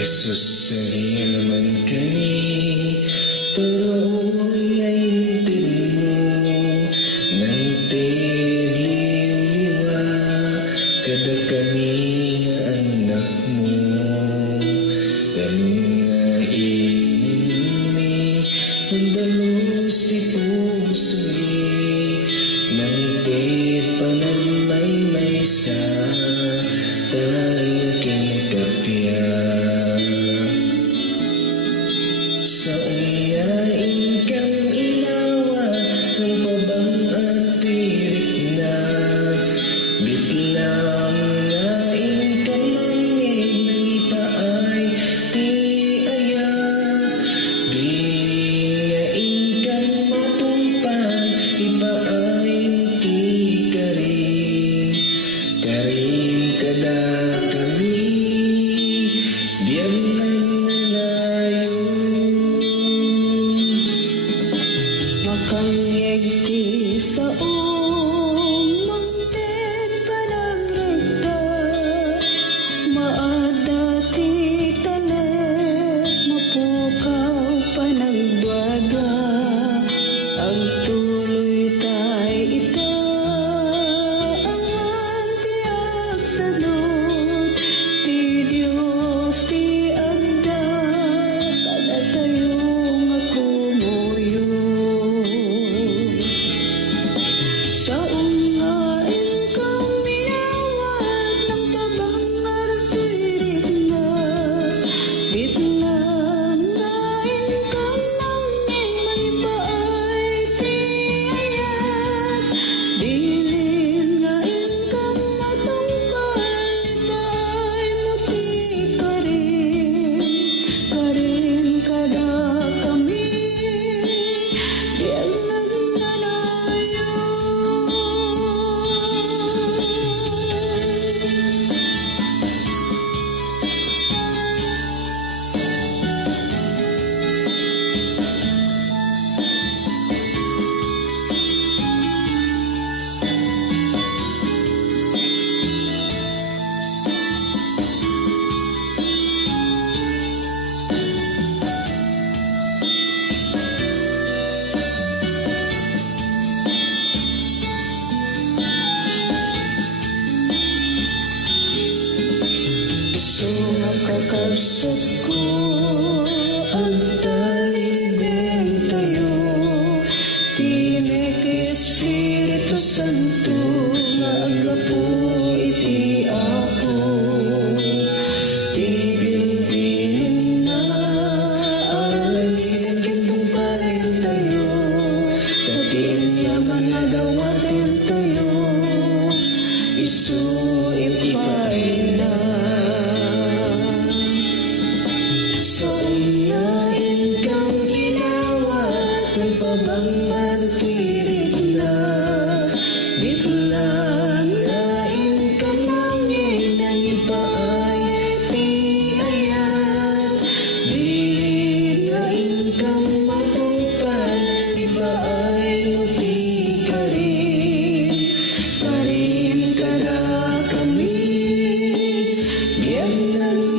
Jesus naman kani turoy ay timo nang tiliw-liwa kada kami nga anak mo ganun nga inimi nandalos di puso'y nang di panagmay sa talaking kapya sa uyain kang inawa ng pabang at tirik na bitlam nga kang mangin ng ipaay ti aya bilin nga kang matumpan ipaay ti karin karin kada kami diyan Makangegti sa umangtin panagregta maadati talet mapukaw panagdwaga ang tuloy tay ita ang tiyak salud ti Diyos ti anda kada tayong akumuyo sa ungain kang minawat ng tabang artirik na bitlang ngain kang nanging manipaay tiyayat dilin ngain kang matungkal ipaay mo ti karin kada kami diyan nagnanayo. Kakabsat ko ang talibeng tayo Tinek Espiritu Santo nga agapo iti ako Tigil-tigil na alamin gintong parin tayo Tatin yaman na dawatin tayo Isu ipain na sa uyain kang ginawa ng pabang antirik na bitlang ngain kang mangin ng ipaay tiyayat bilin ngain kang matungpan ipaay mo ti karin kada kami giyanan